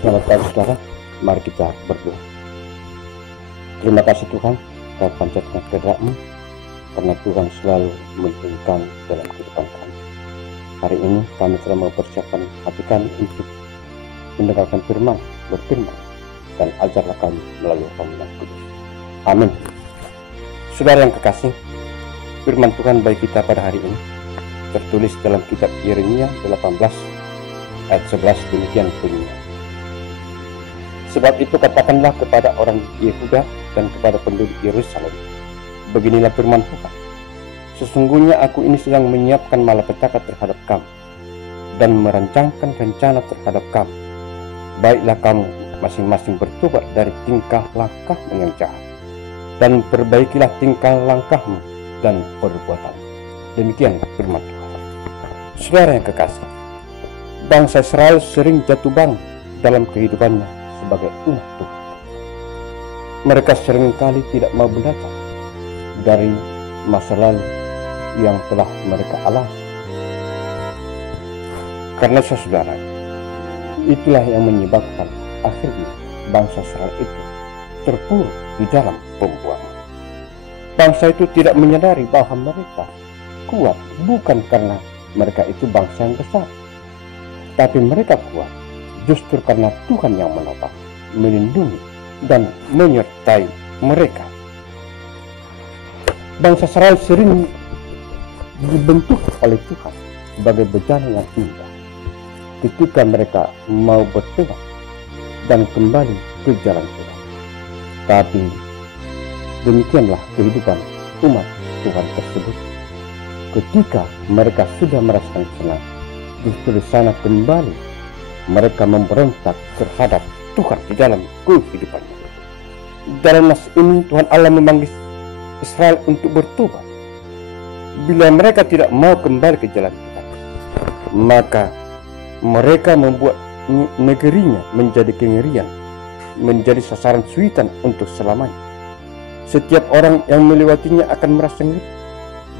Selamat pagi saudara, mari kita berdoa. Terima kasih Tuhan, kami panjatkan kehadirat-Mu, karena Tuhan selalu melindungi kami dalam kehidupan kami. Hari ini kami telah mempersiapkan hati kami untuk mendengarkan firman, berfirman, dan ajarlah kami melalui Roh yang Kudus. Amin. Saudara yang kekasih, firman Tuhan bagi kita pada hari ini tertulis dalam kitab Yeremia 18 ayat 11, demikian bunyinya. Sebab itu katakanlah kepada orang Yehuda dan kepada penduduk Yerusalem, beginilah firman Tuhan, sesungguhnya aku ini sedang menyiapkan malapetaka terhadap kamu dan merancangkan rencana terhadap kamu. Baiklah kamu masing-masing bertobat dari tingkah langkahmu yang jahat, dan perbaikilah tingkah langkahmu dan perbuatan. Demikian firman Tuhan. Saudara yang kekasih, bangsa Israel sering jatuh bangun dalam kehidupannya sebagai umat Tuhan. Mereka seringkali tidak mau belajar dari masa lalu yang telah mereka alami. Karena saudara, itulah yang menyebabkan akhirnya bangsa Israel itu terpuruk di dalam pembuangan. Bangsa itu tidak menyadari bahwa mereka kuat bukan karena mereka itu bangsa yang besar, tapi mereka kuat justru karena Tuhan yang menopang, melindungi, dan menyertai mereka. Bangsa Israel sering dibentuk oleh Tuhan sebagai bejana yang indah ketika mereka mau bertobat dan kembali ke jalan Tuhan. Tapi demikianlah kehidupan umat Tuhan tersebut. Ketika mereka sudah merasakan senang, justru di sana kembali mereka memberontak terhadap Tuhan di dalam kehidupannya. Dalam nas ini Tuhan Allah memanggil Israel untuk bertobat. Bila mereka tidak mau kembali ke jalan Tuhan, maka mereka membuat negerinya menjadi kengerian, menjadi sasaran suitan untuk selamanya. Setiap orang yang melewatinya akan merasa ngeri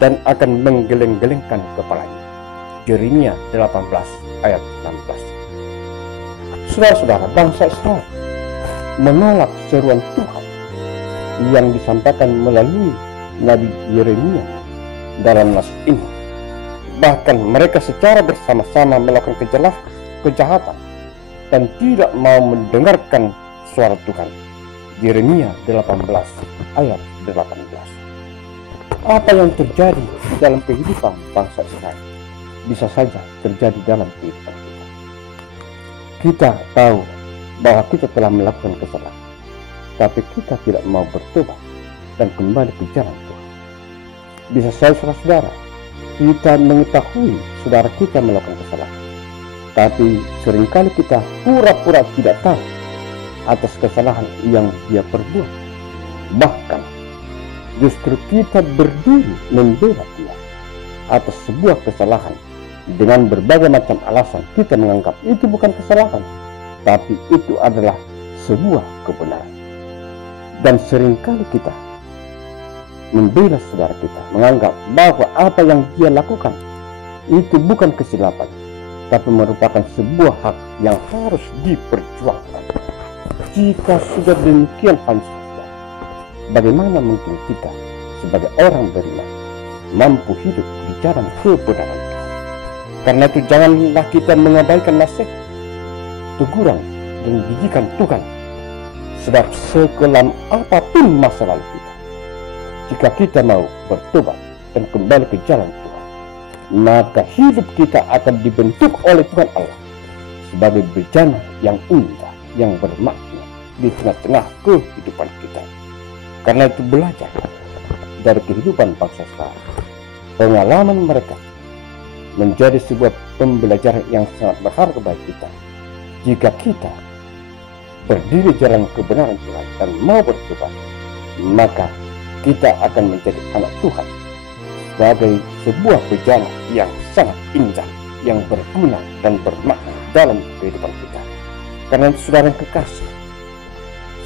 dan akan menggeleng-gelengkan kepalanya. Yeremia 18 ayat 16. Saudara-saudara, bangsa Israel menolak seruan Tuhan yang disampaikan melalui Nabi Yeremia dalam nas ini. Bahkan mereka secara bersama-sama melakukan kejahatan dan tidak mau mendengarkan suara Tuhan. Yeremia 18 ayat 18. Apa yang terjadi dalam kehidupan bangsa Israel bisa saja terjadi dalam kehidupan kita. Kita tahu bahwa kita telah melakukan kesalahan, tapi kita tidak mau bertobat dan kembali ke jalan Tuhan. Bisa saja saudara-saudara, kita mengetahui saudara kita melakukan kesalahan, tapi seringkali kita pura-pura tidak tahu atas kesalahan yang dia perbuat. Bahkan justru kita berdiri membela dia atas sebuah kesalahan. Dengan berbagai macam alasan kita menganggap itu bukan kesalahan, tapi itu adalah sebuah kebenaran. Dan seringkali kita membela saudara kita, menganggap bahwa apa yang dia lakukan itu bukan kesilapan, tapi merupakan sebuah hak yang harus diperjuangkan. Jika sudah demikian saudara, bagaimana mungkin kita sebagai orang beriman mampu hidup di jalan kebenaran? Karena itu janganlah kita mengabaikan nasihat, teguran, dan didikan Tuhan. Sebab sekelam apapun masa lalu kita, jika kita mau bertobat dan kembali ke jalan Tuhan, maka hidup kita akan dibentuk oleh Tuhan Allah sebagai bejana yang indah, yang bermakna di tengah-tengah kehidupan kita. Karena itu belajar dari kehidupan bangsa Israel, pengalaman mereka menjadi sebuah pembelajaran yang sangat berharga bagi kita. Jika kita berdiri jalan kebenaran Tuhan dan mau bertobat, maka kita akan menjadi anak Tuhan sebagai sebuah bejana yang sangat indah, yang berguna dan bermakna dalam kehidupan kita. Karena itu saudara yang kekasih,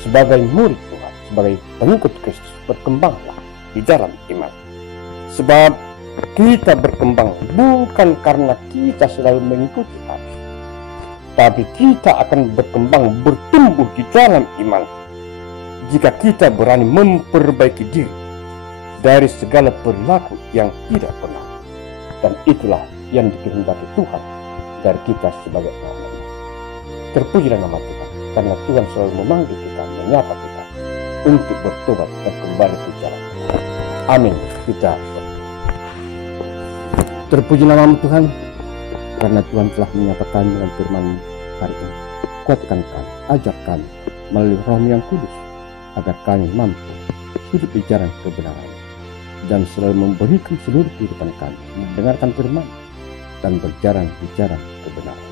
sebagai murid Tuhan, sebagai pengikut Kristus, berkembanglah di dalam iman. Sebab kita berkembang bukan karena kita selalu mengikuti arus, tetapi kita akan berkembang, bertumbuh di dalam iman jika kita berani memperbaiki diri dari segala perilaku yang tidak benar. Dan itulah yang dikehendaki Tuhan dari kita sebagai anak-anaknya. Terpujilah nama Tuhan, karena Tuhan selalu memanggil kita, menyapa kita untuk bertobat dan kembali ke jalan. Amin. Kita terpuji nama Tuhan, karena Tuhan telah menyapa kami dengan firman hari ini. Kuatkan kami, ajar kami melalui Roh yang kudus, agar kami mampu hidup di jalan kebenaran dan selalu memberikan seluruh kehidupan kami mendengarkan firman dan berjalan di jalan kebenaran.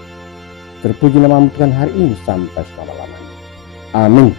Terpuji nama Tuhan hari ini sampai selama-lamanya. Amin.